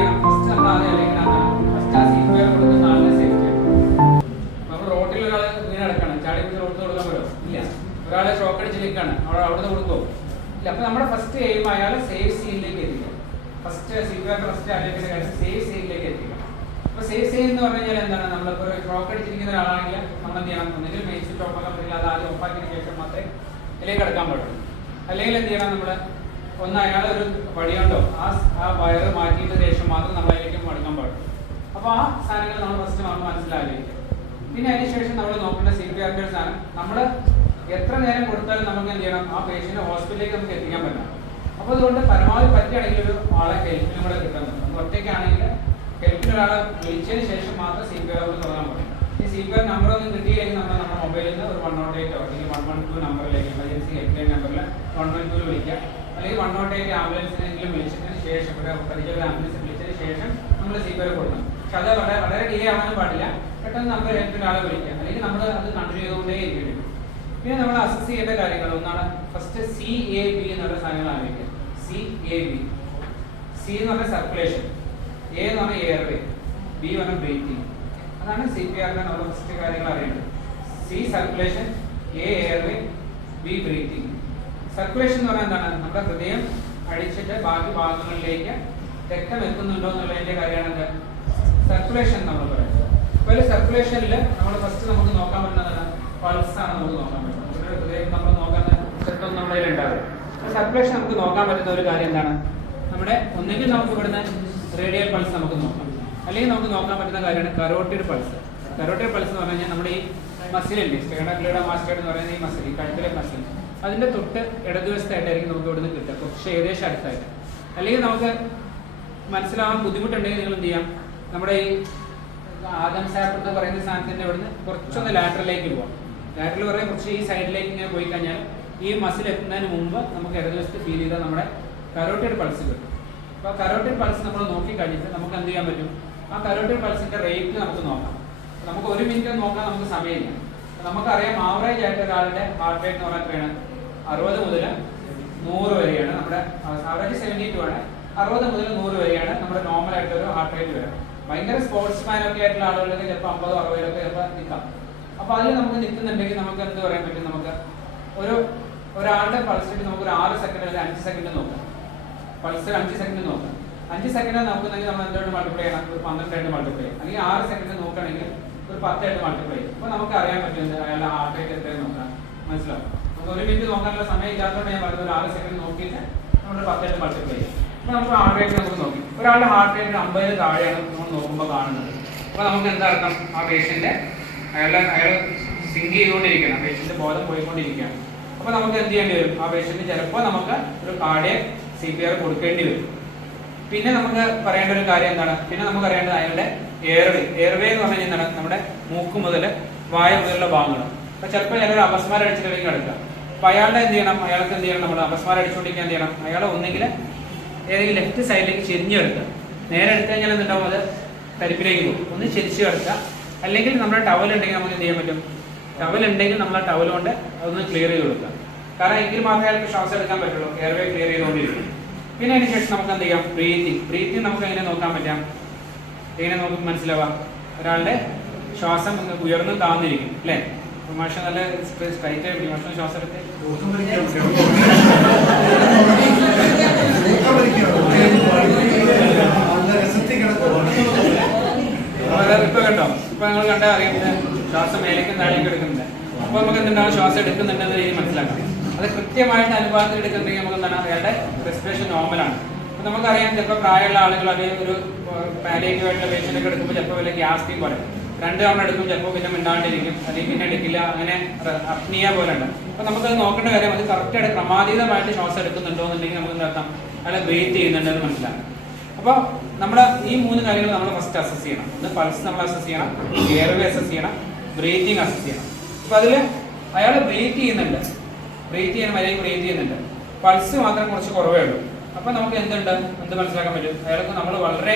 ചെയ്യണം? ഫസ്റ്റ് നമ്മൾ ആദ്യം അല്ലെങ്കിൽ ഫസ്റ്റ് ആ സീറ്റ് ബെൽറ്റ് കൊടുക്കുന്ന ആളിനെ സേഫ് ചെയ്യണം. നമ്മൾ റോഡിൽ ഒരാൾ ഇങ്ങനെ നടക്കണം, ചാടി പിടിച്ച് റോഡിൽ കൊടുക്കാൻ പറ്റുമോ? ഇല്ല. ഒരാളെ ഷോക്ക് അടിച്ച് നിൽക്കുകയാണ്, അവിടെ നിന്ന് കൊടുക്കുമോ? ഇല്ല. അപ്പൊ നമ്മുടെ ഫസ്റ്റ് എയിം അയാളെ സേഫ് സീനിലേക്ക് എത്തിക്കുക. ഫസ്റ്റ് സീറ്റ് ബെൽറ്റ് ഫസ്റ്റ് അല്ലെങ്കിൽ സേഫ് സീനിലേക്ക് എത്തിക്കുക. അപ്പൊ സേഫ് സീൻ എന്ന് പറഞ്ഞു കഴിഞ്ഞാൽ എന്താണ്? നമ്മളിപ്പോൾ ഒരു ഷോക്ക് അടിച്ചിരിക്കുന്ന ഒരാളാണെങ്കിൽ നമ്മൾ എന്ത് ചെയ്യണം? ഒന്നെങ്കിൽ മെയിൻ സ്വിച്ച് ഓഫ് ആക്കാൻ പറ്റില്ല, അത് ആദ്യം ഓഫാക്കിയതിന് ശേഷം മാത്രമേ ഇതിലേക്ക് കിടക്കാൻ പാടുള്ളൂ. അല്ലെങ്കിൽ എന്ത് ചെയ്യണം? നമ്മൾ ഒന്ന് അയാൾ ഒരു വടിയുണ്ടോ ആ വയറ് മാറ്റിയിട്ട് ശേഷം മാത്രം നമ്മൾ അതിലേക്ക് മടക്കാൻ പാടുള്ളൂ. അപ്പോൾ ആ സാധനങ്ങൾ നമ്മൾ ഫസ്റ്റ് നമ്മൾ മനസ്സിലാക്കിയിരിക്കും. പിന്നെ അതിനുശേഷം നമ്മൾ നോക്കേണ്ട CPR സാധനം നമ്മൾ എത്ര നേരം കൊടുത്താലും നമുക്ക് എന്ത് ചെയ്യണം? ആ പേഷ്യന്റ് ഹോസ്പിറ്റലിലേക്ക് നമുക്ക് എത്തിക്കാൻ പറ്റണം. അപ്പോൾ അതുകൊണ്ട് പരമാവധി പറ്റുകയാണെങ്കിൽ ഒരു ആളെ ഹെൽപ്പിനും കൂടെ കിട്ടുന്നുണ്ട്. നമ്മൾ ഒറ്റയ്ക്കാണെങ്കിൽ ഹെൽപ്പിന് ഒരാളെ വിളിച്ചതിന് ശേഷം മാത്രം CPR തുടങ്ങാൻ പറ്റും. ഈ CPR നമ്പർ ഒന്നും കിട്ടിയില്ലെങ്കിൽ നമ്മൾ നമ്മുടെ മൊബൈലിൽ നിന്ന് ഒരു 108 അല്ലെങ്കിൽ 112 നമ്പറിലേക്ക് എമർജൻസി ഹെൽപ്പ് ലൈൻ നമ്പറിൽ 112 വിളിക്കുക. അല്ലെങ്കിൽ 108 ആംബുലൻസിനെങ്കിലും വിളിച്ചതിന് ശേഷം ഒരു പരിചയ ആംബുലൻസ് വിളിച്ചതിന് ശേഷം നമ്മൾ CPR കൊടുക്കണം. പക്ഷെ അത് വളരെ ഡിലേ ആവാനും പാടില്ല. പെട്ടെന്ന് നമ്മൾ ഹെൽപ്പിന് ആളെ വിളിക്കുക, അല്ലെങ്കിൽ നമ്മൾ അത് കണ്ടിന്യൂ ചെയ്തുകൊണ്ടേ ഇരിക്കും. പിന്നെ നമ്മൾ അസസ് ചെയ്യേണ്ട കാര്യങ്ങൾ ഒന്നാണ് ഫസ്റ്റ് CAB എന്നുള്ള സാധനങ്ങൾ ആലോചിക്കുക. CAB. C എന്ന് പറഞ്ഞാൽ സർക്കുലേഷൻ, A എന്ന് പറഞ്ഞാൽ എയർവേ, B എന്ന് പറഞ്ഞാൽ ബ്രീത്തിങ്. അതാണ് CPRന്റെ നമ്മൾ ഫസ്റ്റ് കാര്യങ്ങൾ അറിയേണ്ടത്. C circulation, A airway, B breathing. Circulation എന്ന് പറഞ്ഞാൽ എന്താണ്? നമ്മുടെ ഹൃദയം അടിച്ചിട്ട് ബാക്കി ഭാഗങ്ങളിലേക്ക് രക്തം എത്തുന്നുണ്ടോ എന്നുള്ളതിന്റെ കാര്യമാണ് സർക്കുലേഷൻ നമ്മൾ പറയുന്നത്. അപ്പോൾ സർക്കുലേഷനിൽ നമ്മൾ ഫസ്റ്റ് നമുക്ക് നോക്കാൻ പറ്റുന്നതാണ് പൾസ് ആണ്. നമുക്ക് നോക്കാൻ പറ്റുന്നത് നമ്മുടെ ഹൃദയം നമ്മൾ നോക്കാൻ സെറ്റൊന്നും നമ്മുടെ കയ്യിൽ ഉണ്ടാവില്ല. സർക്കുലേഷൻ നമുക്ക് നോക്കാൻ പറ്റുന്ന ഒരു കാര്യം എന്താണ്? നമ്മുടെ ഒന്നെങ്കിൽ നമുക്ക് ഇവിടുന്ന് റേഡിയൽ പൾസ് നമുക്ക് നോക്കാം, അല്ലെങ്കിൽ നമുക്ക് നോക്കാൻ പറ്റുന്ന കാര്യമാണ് കരോട്ടിഡ് പൾസ്. കരോട്ടിഡ് പൾസ് എന്ന് പറഞ്ഞു കഴിഞ്ഞാൽ നമ്മുടെ ഈ മസിലില്ലേ, സ്റ്റേഡക്ലിഡ മാസ്റ്റേഡ് എന്ന് പറയുന്ന ഈ മസിൽ, ഈ കഴുത്തിലെ മസിൽ, അതിന്റെ തൊട്ട് ഇടതുവശത്തായിട്ടായിരിക്കും നമുക്ക് ഇവിടുന്ന് കിട്ടുക, കുറച്ച് ഏകദേശം അടുത്തായിട്ട്. അല്ലെങ്കിൽ നമുക്ക് മനസ്സിലാവാൻ ബുദ്ധിമുട്ടുണ്ടെങ്കിൽ നിങ്ങൾ എന്ത് ചെയ്യാം? നമ്മുടെ ഈ ആദം സാപ്പ് എന്ന് പറയുന്ന സാധനത്തിന്റെ ഇവിടുന്ന് കുറച്ചൊന്ന് ലാറ്ററിലേക്ക് പോവാം. ലാറ്ററൽ പറയാൻ കുറച്ച് ഈ സൈഡിലേക്ക് ഇങ്ങനെ പോയി കഴിഞ്ഞാൽ ഈ മസിൽ എത്തുന്നതിന് മുമ്പ് നമുക്ക് ഇടതുവശത്ത് ഫീൽ ചെയ്താൽ നമ്മുടെ കരോട്ടിഡ് പൾസ് കിട്ടും. അപ്പോൾ കരോട്ടിഡ് പൾസ് നമ്മൾ നോക്കി കഴിഞ്ഞിട്ട് നമുക്ക് എന്ത് ചെയ്യാൻ പറ്റും? ആ കരോട്ടിഡ് പൾസിന്റെ റേറ്റ് നമുക്ക് നോക്കാം. നമുക്ക് 1 മിനിറ്റ് നോക്കാൻ നമുക്ക് സമയമില്ല. നമുക്കറിയാം ആവറേജ് ആയിട്ട് ഒരാളുടെ ഹാർട്ട് റേറ്റ് എന്ന് പറഞ്ഞാൽ എത്രയാണ്? 60 മുതൽ 100 വരെയാണ് നമ്മുടെ ആവറേജ്. 72 ആണ്. 60 മുതൽ 100 വരെയാണ് നമ്മുടെ നോർമൽ ആയിട്ട് ഒരു ഹാർട്ട് റേറ്റ് വരാം. ഭയങ്കര സ്പോർട്സ്മാൻ ഒക്കെ ആയിട്ടുള്ള ആളുകൾക്ക് ചിലപ്പോൾ 50-60 ചിലപ്പോൾ നിൽക്കാം. അപ്പോൾ അതിൽ നമുക്ക് നിൽക്കുന്നുണ്ടെങ്കിൽ നമുക്ക് എന്ത് പറയാൻ പറ്റും? നമുക്ക് ഒരാളുടെ പൾസ് റേറ്റ് നമുക്ക് ഒരു 6 സെക്കൻഡ് അല്ലെങ്കിൽ 5 സെക്കൻഡ് നോക്കാം. പൾസ് 5 സെക്കൻഡ് നോക്കാം. 5 സെക്കൻഡ് നോക്കുന്നെങ്കിൽ നമ്മൾ എന്തുകൊണ്ട് മൾട്ടിപ്ലൈ ചെയ്യണം? ഒരു 12 മൾട്ടിപ്ലൈ ചെയ്യും. അല്ലെങ്കിൽ 6 സെക്കൻഡ് നോക്കുകയാണെങ്കിൽ ഒരു 10 മൾട്ടിപ്ലൈ ചെയ്യും. അപ്പോൾ നമുക്ക് അറിയാൻ പറ്റും അയാളുടെ ഹാർട്ട് റേറ്റ് എത്രയും നോക്കാം. മനസ്സിലാവും? നമുക്ക് 1 മിനിറ്റ് നോക്കാനുള്ള സമയം ഇല്ലാത്തതുകൊണ്ട് ഞാൻ പറഞ്ഞത് ഒരു 6 സെക്കൻഡ് നോക്കിയിട്ട് നമ്മൾ 10 മൾട്ടിപ്ലൈ ചെയ്യും. അപ്പോൾ നമുക്ക് ഹാർട്ട് റേറ്റ് നമുക്ക് നോക്കി. ഒരാളുടെ ഹാർട്ട് റേറ്റ് 50 താഴെയാണ് നമ്മൾ നോക്കുമ്പോൾ കാണുന്നത്. അപ്പോൾ നമുക്ക് എന്താ അർത്ഥം? ആ പേഷ്യന്റ് അയാൾ സിങ്ക് ചെയ്തുകൊണ്ടിരിക്കണം, പേഷ്യന്റ് ബോധം പോയിക്കൊണ്ടിരിക്കുകയാണ്. അപ്പോൾ നമുക്ക് എന്ത് ചെയ്യേണ്ടി വരും? ആ പേഷ്യന്റ് ചിലപ്പോൾ നമുക്ക് ഒരു കാർഡിയക് CPR കൊടുക്കേണ്ടി വരും. പിന്നെ നമുക്ക് പറയേണ്ട ഒരു കാര്യം എന്താണ്? പിന്നെ നമുക്ക് അറിയേണ്ടത് അയാളുടെ എയർവേ. എയർവേ എന്ന് പറഞ്ഞു കഴിഞ്ഞാൽ നമ്മുടെ മൂക്ക് മുതൽ വായ മുതലുള്ള ഭാഗങ്ങൾ. അപ്പോൾ ചിലപ്പോൾ ചിലർ അപസ്മാരം അടിച്ചിട്ടുണ്ടെങ്കിൽ കിടക്കുക. അപ്പോൾ അയാളുടെ എന്ത് ചെയ്യണം? അയാൾക്ക് എന്ത് ചെയ്യണം? നമ്മൾ അപസ്മാരം അടിച്ചുകൊണ്ടിരിക്കാൻ എന്ത് ചെയ്യണം? അയാൾ ഒന്നെങ്കിൽ ഏതെങ്കിലും ലെഫ്റ്റ് സൈഡിലേക്ക് ചെരിഞ്ഞെടുക്കുക. നേരെ എടുത്തു കഴിഞ്ഞാൽ എന്തുണ്ടാവും? അത് തരിപ്പിലേക്ക് പോകും. ഒന്ന് ചെരിച്ച് കിടക്കുക. അല്ലെങ്കിൽ നമ്മുടെ ടവൽ ഉണ്ടെങ്കിൽ നമുക്ക് എന്ത് ചെയ്യാൻ പറ്റും? ടവൽ ഉണ്ടെങ്കിൽ നമ്മൾ ആ ടവൽ കൊണ്ട് അതൊന്ന് ക്ലിയർ ചെയ്ത് കൊടുക്കുക. കാരണം എങ്കിൽ മാത്രമേ അയാൾക്ക് ശ്വാസം എടുക്കാൻ പറ്റുള്ളൂ. എയർവേ ക്ലിയർ ചെയ്തുകൊണ്ടിരിക്കും. പിന്നെ അതിന് ശേഷം നമുക്ക് എന്ത് ചെയ്യാം? ബ്രീത്തിങ് നമുക്ക് എങ്ങനെ നോക്കാൻ പറ്റാം? എങ്ങനെ നമുക്ക് മനസ്സിലാവാം? ഒരാളുടെ ശ്വാസം ഉയർന്നു താന്നിരിക്കും അല്ലേ? മാഷ നല്ല സ്ട്രൈറ്റ് ആയിട്ട് മാഷ ശ്വാസം എടുത്ത് ഇപ്പൊ കണ്ടോ? ഇപ്പൊ നിങ്ങൾ കണ്ടാൽ അറിയാം ശ്വാസം മേലേക്കും താഴേക്കും എടുക്കുന്നുണ്ട്. അപ്പൊ നമുക്ക് എന്തുണ്ടാവും? ശ്വാസം എടുക്കുന്നുണ്ടെന്ന രീതി മനസ്സിലാക്കാം. അത് കൃത്യമായിട്ട് അനുപാതത്തിൽ എടുക്കുന്നുണ്ടെങ്കിൽ നമുക്ക് എന്താണ്? അയാളുടെ റെസ്പിറേഷൻ നോർമലാണ്. അപ്പൊ നമുക്കറിയാം ചിലപ്പോൾ പ്രായമുള്ള ആളുകൾ അല്ലെങ്കിൽ ഒരു പാലിയേറ്റീവ് ആയിട്ടുള്ള പേഷ്യൻ്റ് ഒക്കെ എടുക്കുമ്പോൾ ചിലപ്പോൾ വല്ല ഗ്യാസ്ട്രിക് പറയും. 2 തവണ എടുക്കും, ചിലപ്പോൾ പിന്നെ മിണ്ടാണ്ടിരിക്കും, അല്ലെങ്കിൽ പിന്നെ എടുക്കില്ല, അങ്ങനെ അപ്നിയ പോലെ ഉണ്ട്. അപ്പൊ നമുക്കത് നോക്കേണ്ട കാര്യം അത് കറക്റ്റായിട്ട് ക്രമാതീതമായിട്ട് ശ്വാസം എടുക്കുന്നുണ്ടോ എന്നുണ്ടെങ്കിൽ നമുക്ക് എന്താക്കാം? അയാളെ ബ്രീത്ത് ചെയ്യുന്നുണ്ടെന്ന് മനസ്സിലാക്കാം. അപ്പോൾ നമ്മുടെ ഈ 3 കാര്യങ്ങൾ നമ്മൾ ഫസ്റ്റ് അസസ് ചെയ്യണം. ഒന്ന് പൾസ് നമ്മൾ അസസ് ചെയ്യണം, എയർവേ അസസ് ചെയ്യണം, ബ്രീത്തിങ് അസസ് ചെയ്യണം. അപ്പോൾ അതിൽ അയാൾ ബ്രീത്ത് ചെയ്യുന്നുണ്ട്, മര്യാദയ്ക്ക് ബ്രീത്ത് ചെയ്യുന്നുണ്ട്, പൾസ് മാത്രം കുറച്ച് കുറവേ ഉള്ളൂ. അപ്പോൾ നമുക്ക് എന്ത് മനസ്സിലാക്കാൻ പറ്റും? അയാൾക്ക് നമ്മൾ വളരെ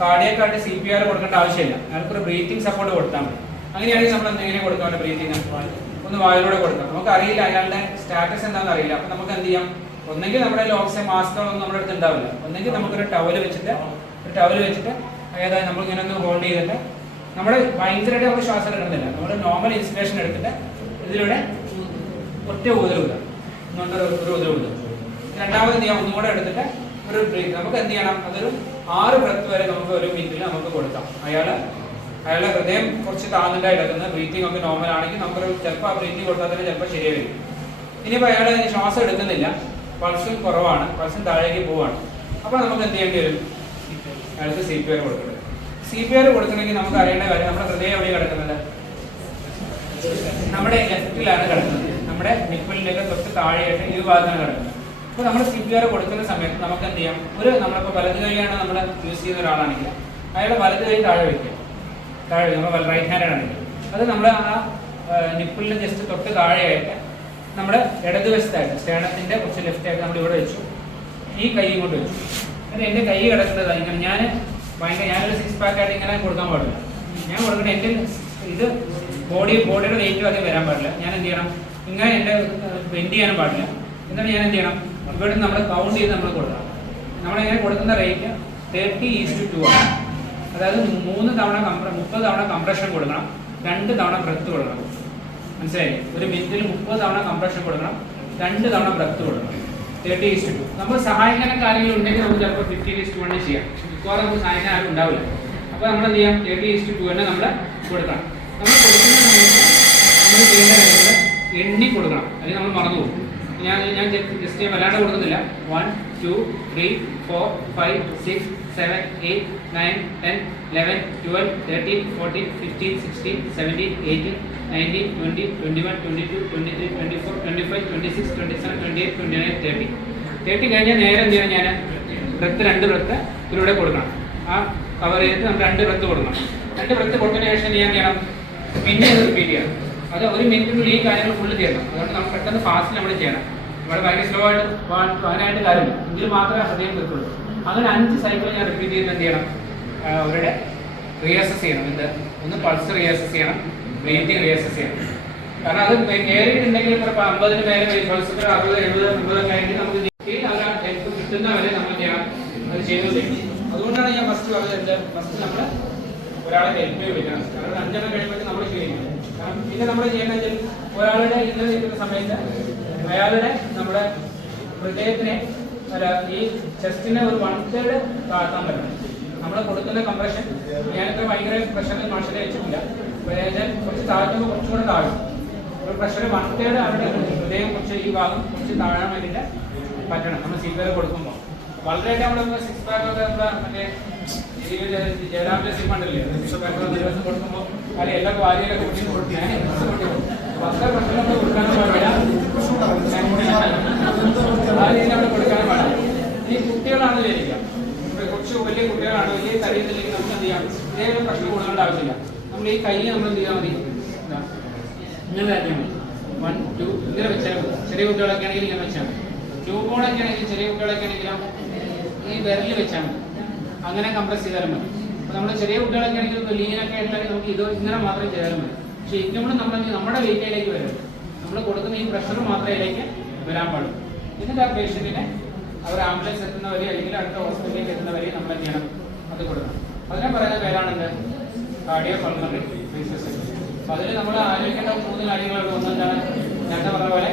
കാർഡിയക്കായിട്ട് CPR കൊടുക്കേണ്ട ആവശ്യമില്ല. അയാൾക്കൊരു ബ്രീത്തിങ് സപ്പോർട്ട് കൊടുത്താൽ മതി. അങ്ങനെയാണെങ്കിൽ നമ്മൾ എങ്ങനെ കൊടുക്കാൻ ബ്രീത്തിങ്? ഒന്ന് വായിലൂടെ കൊടുക്കാം. നമുക്ക് അറിയില്ല അയാളുടെ സ്റ്റാറ്റസ് എന്താണെന്ന് അറിയില്ല. അപ്പോൾ നമുക്ക് എന്ത് ചെയ്യാം? ഒന്നെങ്കിൽ നമ്മുടെ ഓക്സിജൻ മാസ്കുകളൊന്നും നമ്മുടെ അടുത്ത് ഉണ്ടാവില്ല. ഒന്നെങ്കിൽ നമുക്കൊരു ടവൽ വെച്ചിട്ട് ഒരു ടവൽ വെച്ചിട്ട് അതായത് നമ്മളിങ്ങനെ ഒന്ന് ഹോൾഡ് ചെയ്തിട്ട് നമ്മൾ ഭയങ്കരമായിട്ട് നമുക്ക് ശ്വാസം എടുക്കുന്നില്ല, നമ്മൾ നോർമൽ ഇൻസ്പിറേഷൻ എടുത്തിട്ട് ഇതിലൂടെ ഒറ്റ ഊതൽ ഒരു ഊതൽ. രണ്ടാമത് എന്ത് ചെയ്യാം, ഒന്നുകൂടെ എടുത്തിട്ട് ഒരു ബ്രീത്ത്. നമുക്ക് എന്ത് ചെയ്യണം, അതൊരു 6 ബ്രത്ത് വരെ നമുക്ക് ഒരു മിനിറ്റിൽ നമുക്ക് കൊടുക്കാം. അയാളുടെ ഹൃദയം കുറച്ച് താഴ്ന്നിട്ടായിട്ട് എടുക്കുന്നത്, ബ്രീത്തിങ് ഒക്കെ നോർമൽ ആണെങ്കിൽ നമുക്കൊരു ചിലപ്പോൾ ആ ബ്രീത്തിങ് കൊടുത്താൽ തന്നെ ചിലപ്പോൾ ശരിയായി വരും. ഇനിയിപ്പോൾ അയാൾ ശ്വാസം എടുക്കുന്നില്ല, പൾസും കുറവാണ്, പൾസും താഴേക്ക് പോവാണ്, അപ്പോൾ നമുക്ക് എന്ത് ചെയ്യേണ്ടി വരും, അയാൾക്ക് CPR കൊടുക്കണം. CPR കൊടുക്കണമെങ്കിൽ നമുക്ക് അറിയേണ്ട കാര്യം, നമ്മുടെ ഹൃദയം എവിടെയാണ് കിടക്കുന്നത്, നമ്മുടെ ലെഫ്റ്റിലാണ് കിടക്കുന്നത്, നമ്മുടെ നിപ്പിളിലേക്ക് തൊട്ട് താഴെയായിട്ട് ഈ ഭാഗത്താണ് കിടക്കുന്നത്. അപ്പോൾ നമ്മൾ CPR കൊടുക്കുന്ന സമയത്ത് നമുക്ക് എന്ത് ചെയ്യാം, നമ്മളിപ്പോൾ വലത് കൈയാണ് നമ്മൾ യൂസ് ചെയ്യുന്ന ഒരാളാണെങ്കിൽ അയാളുടെ വലത് കൈ താഴെ വയ്ക്കുക, നമ്മൾ റൈറ്റ് ഹാൻഡ് ആണെങ്കിൽ അത് നമ്മൾ ആ നിപ്പിളിന് ജസ്റ്റ് തൊട്ട് താഴെയായിട്ട് നമ്മുടെ ഇടതുവശത്തായിട്ട് സ്റ്റേണത്തിൻ്റെ കുറച്ച് ലെഫ്റ്റായിട്ട് നമ്മൾ ഇവിടെ വെച്ചു, ഈ കൈ കൊണ്ട് വെച്ചു. അത് എൻ്റെ കൈ കിടക്കുന്നത് ഇങ്ങനെ, ഞാനൊരു 6 പാക്കായിട്ട് ഇങ്ങനെ കൊടുക്കാൻ പാടില്ല. ഞാൻ കൊടുക്കുന്നത് എൻ്റെ ഇത് ബോഡിയുടെ വെയിറ്റും അധികം വരാൻ പാടില്ല. ഞാൻ എന്ത് ചെയ്യണം, ഇങ്ങനെ എൻ്റെ ബെൻഡ് ചെയ്യാനും പാടില്ല. എന്നിട്ട് ഞാൻ എന്ത് ചെയ്യണം, ഇവിടെ നമ്മൾ കൗണ്ട് ചെയ്ത് നമ്മൾ കൊടുക്കണം. നമ്മളിങ്ങനെ കൊടുക്കുന്ന റേറ്റ് 30:2 ആണ്. അതായത് 30 തവണ കംപ്രഷൻ കൊടുക്കണം, 2 തവണ ബ്രത്ത് കൊടുക്കണം. മനസ്സിലായി? ഒരു മിനിറ്റിൽ 30 തവണ കംപ്രഷൻ കൊടുക്കണം, 2 തവണ ബ്രത്ത് കൊടുക്കണം. 30:2. നമ്മൾ സഹായിക്കുന്ന കാര്യങ്ങൾ ഉണ്ടെങ്കിൽ നമുക്ക് ചിലപ്പോൾ 15:1 ചെയ്യാം. മിക്കവാറും നമുക്ക് സഹായിക്കാൻ ആരും ഉണ്ടാവില്ല. അപ്പോൾ നമ്മൾ എന്ത് ചെയ്യാം, 30:2 തന്നെ നമ്മൾ കൊടുക്കണം. നമ്മൾ കൊടുക്കുന്ന സമയത്ത് നമ്മൾ ചെയ്യേണ്ട കാര്യങ്ങൾ എണ്ണി കൊടുക്കണം, അല്ലെങ്കിൽ നമ്മൾ മറന്നു പോകും. ഞാൻ ജസ്റ്റ് വല്ലാണ്ട് കൊടുക്കുന്നില്ല. 1 2 3 4 5 6 7 8 9 10 11 12 13 14 15 16 17 18 19 20 21 22 23 24 25 26 27 28 29 30 കഴിഞ്ഞാൽ നേരെ എന്ത് ചെയ്യണം, ഞാൻ ബ്രത്ത് 2 ബ്രത്ത് ഇതിലൂടെ കൊടുക്കണം. ആ കവർ ചെയ്തിട്ട് നമ്മൾ 2 ബ്രത്ത് കൊടുക്കണം. 2 ബ്രത്ത് കൊടുത്തതിന് ശേഷം ഞാൻ ചെയ്യണം, പിന്നെ റിപ്പീറ്റ് ചെയ്യണം. അത് ഒരു മിനിറ്റിനുള്ളിൽ ഈ കാര്യങ്ങൾ ഫുള്ള് ചെയ്യണം. അതുകൊണ്ട് നമ്മൾ പെട്ടെന്ന് ഫാസ്റ്റ് നമ്മൾ ചെയ്യണം. ഇവിടെ ഭയങ്കര സ്ലോ ആയിട്ട് അതിനായിട്ട് കാര്യമില്ല, എങ്കിൽ മാത്രമേ ഹൃദയം വെക്കുള്ളൂ. അങ്ങനെ 5 സൈക്കിൾ ഞാൻ റിപ്പീറ്റ് ചെയ്ത് എന്ത് ചെയ്യണം, അവരുടെ റിയസസ് ചെയ്യണം. ഒന്ന് പൾസ് റിയസസ് ചെയ്യണം, ബ്രീത്തിങ് റിയസസ് ചെയ്യണം. കാരണം അത് കയറിയിട്ടുണ്ടെങ്കിൽ ഇപ്പോൾ 50-ന് മേലെ പൾസ് 60 70 90 ഒക്കെ ആയിട്ട് നമുക്ക് അവർ ഹെൽപ്പ് കിട്ടുന്നവരെ നമ്മൾ ചെയ്യണം, അത് ചെയ്തുകൊണ്ടിരിക്കും. അതുകൊണ്ടാണ് ഞാൻ ഫസ്റ്റ് പറഞ്ഞത്, ഫസ്റ്റ് നമ്മൾ ഒരാളെ ഹെൽപ്പ് വിളിക്കണം. കാരണം 5 എണ്ണം കഴിയുമ്പോൾ നമ്മൾ ചെയ്യണം. കാരണം പിന്നെ നമ്മൾ ചെയ്യേണ്ടത് വെച്ചാൽ ഒരാളുടെ ഇന്ന് നിൽക്കുന്ന സമയത്ത് അയാളുടെ നമ്മുടെ ഹൃദയത്തിനെ ഈ ചെസ്റ്റിനെ ഒരു 1/3 താഴ്ത്താൻ പറ്റണം. നമ്മൾ കൊടുക്കുന്ന കംപ്രഷൻ ഞാനിത്ര ഭയങ്കര പ്രഷറിൽ മനുഷ്യരെ വെച്ചിട്ടില്ല. കുറച്ച് താഴ്ത്തുമ്പോൾ കുറച്ചും കൂടെ താഴും. ഒരു പ്രഷർ 1/3 അവരുടെ ഹൃദയം കുറച്ച് ഈ ഭാഗം കുറച്ച് താഴാൻ വേണ്ടിയിട്ട് പറ്റണം നമ്മൾ CPR കൊടുക്കുമ്പോൾ. വളരെയായിട്ട് നമ്മൾ 6 പാക്കൊക്കെ മറ്റേ ജയറാമിന്റെ സിനിമ ഉണ്ടല്ലേ, 6 പാക്ക് ദിവസം കൊടുക്കുമ്പോൾ അത് എല്ലാ വാരിയൊക്കെ കുട്ടി പത്ര പ്രശ്നങ്ങൾ കൊടുക്കാനും പാടില്ല, ആ രീതിയിൽ അവിടെ കൊടുക്കാനും പാടില്ല. ഈ കുട്ടികളാണ് വിചാരിക്കുക, കുറച്ച് വലിയ കുട്ടികളാണ്, വലിയ കഴിയുന്നില്ലെങ്കിൽ നമുക്ക് എന്ത് ചെയ്യാം, ഇതേ പ്രശ്നം കൊടുക്കേണ്ട ആവശ്യമില്ല. നമ്മൾ ഈ കൈ നമ്മൾ എന്ത് ചെയ്താൽ മതി, ഇങ്ങനെ ആക്കിയാൽ മതി. 1 2 ഇങ്ങനെ വെച്ചാൽ മതി. ചെറിയ കുട്ടികളൊക്കെ ആണെങ്കിൽ ഇങ്ങനെ വെച്ചാൽ മതി. ട്യൂബോളൊക്കെ ആണെങ്കിൽ ചെറിയ കുട്ടികളൊക്കെ ആണെങ്കിലും ഈ വിരലിൽ വെച്ചാൽ മതി. അങ്ങനെ കംപ്രസ് ചെയ്താലും മതി. അപ്പോൾ നമ്മൾ ചെറിയ കുട്ടികളൊക്കെ ആണെങ്കിൽ ലീനൊക്കെ ആയിട്ടാണെങ്കിൽ നമുക്ക് ഇത് ഇങ്ങനെ മാത്രം ചെയ്താലും മതി. പക്ഷേ ഇങ്ങനെ നമ്മുടെ വെയിറ്റിലേക്ക് വരും. നമ്മൾ കൊടുക്കുന്ന ഈ പ്രഷർ മാത്രമേ ഇതിലേക്ക് വരാൻ പാടുള്ളൂ. എന്നിട്ട് ആ പേഷ്യൻറ്റിനെ അവർ ആംബുലൻസ് എത്തുന്നവരെ അല്ലെങ്കിൽ അടുത്ത ഹോസ്പിറ്റലിലേക്ക് എത്തുന്നവരെ നമ്മൾ എന്ത് ചെയ്യണം, അത് കൊടുക്കണം. അതിനെ പറയുന്ന പേരാണെന്ത്, കാർഡിയോ പൾമണറി റിസസിറ്റേഷൻ. അപ്പോൾ അതിൽ നമ്മൾ ആലോചിക്കേണ്ട 3 കാര്യങ്ങളുണ്ട്. ഒന്നെന്താണ്, നേരത്തെ പറഞ്ഞ പോലെ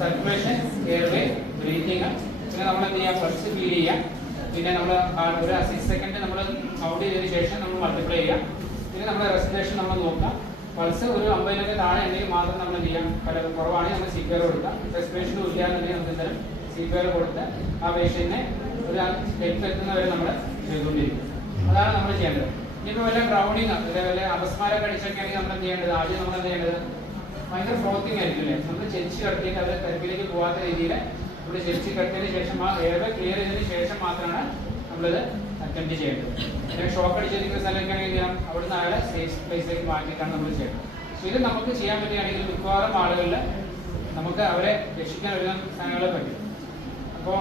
സർക്കുലേഷൻ, എയർവേ, ബ്രീത്തിങ്. പിന്നെ നമ്മൾ എന്ത് ചെയ്യുക, പൾസ് ഫീൽ ചെയ്യുക. പിന്നെ നമ്മൾ ഒരു 6 സെക്കൻഡ് നമ്മൾ കൗണ്ട് ചെയ്തതിന് ശേഷം നമ്മൾ മൾട്ടിപ്ലൈ ചെയ്യുക. പിന്നെ നമ്മുടെ റെസ്പിറേഷൻ നമ്മൾ നോക്കുക. പൾസ് ഒരു 50-നൊക്കെ താഴെ എന്തെങ്കിലും മാത്രം നമ്മൾ എന്ത് ചെയ്യാം, പല കുറവാണെങ്കിൽ നമ്മൾ CPR കൊടുക്കാം. റെസ്പിറേഷനും ഇല്ലാന്നുണ്ടെങ്കിൽ നമുക്ക് എന്തായാലും CPR കൊടുത്ത് ആ പേഷ്യന്റിനെ ഒരു ഹെൽപ്പ് എത്തുന്നവരെ നമ്മൾ ചെയ്തുകൊണ്ടിരിക്കും. അതാണ് നമ്മൾ ചെയ്യേണ്ടത്. ഇനിയിപ്പോൾ വല്ല ഡ്രൗണിങ് അതേപോലെ അപസ്മാരമൊക്കെ അടിച്ചൊക്കെ ആണെങ്കിൽ നമ്മൾ എന്ത് ചെയ്യേണ്ടത്, ആദ്യം നമ്മൾ എന്ത് ചെയ്യേണ്ടത്, ഭയങ്കര ഫ്ലോത്തിങ് ആയിരിക്കും അല്ലേ, നമ്മൾ ചെരിച്ച് കിടത്തിയിട്ട് അവരെ തിരക്കിലേക്ക് പോകാത്ത രീതിയിൽ നമ്മൾ ചെരിച്ച് കിടത്തിയതിന് ശേഷം ആ എയർവേ ക്ലിയർ ചെയ്തതിന് ശേഷം മാത്രമാണ് നമ്മളിത് അറ്റംപ്റ്റ് ചെയ്യേണ്ടത്. പിന്നെ ഷോക്ക് അടിച്ചിരിക്കുന്ന സ്ഥലമൊക്കെ ആണെങ്കിൽ അവിടുന്ന് അയാളെ സേഫ് പ്ലേസിലേക്ക് മാറ്റിയിട്ടാണ് നമ്മൾ ചെയ്യേണ്ടത്. അപ്പോൾ ഇത് നമുക്ക് ചെയ്യാൻ പറ്റുകയാണെങ്കിൽ മിക്കവാറും ആളുകളിൽ നമുക്ക് അവരെ രക്ഷിക്കാൻ വരുന്ന സാധനങ്ങളെ പറ്റും. അപ്പോൾ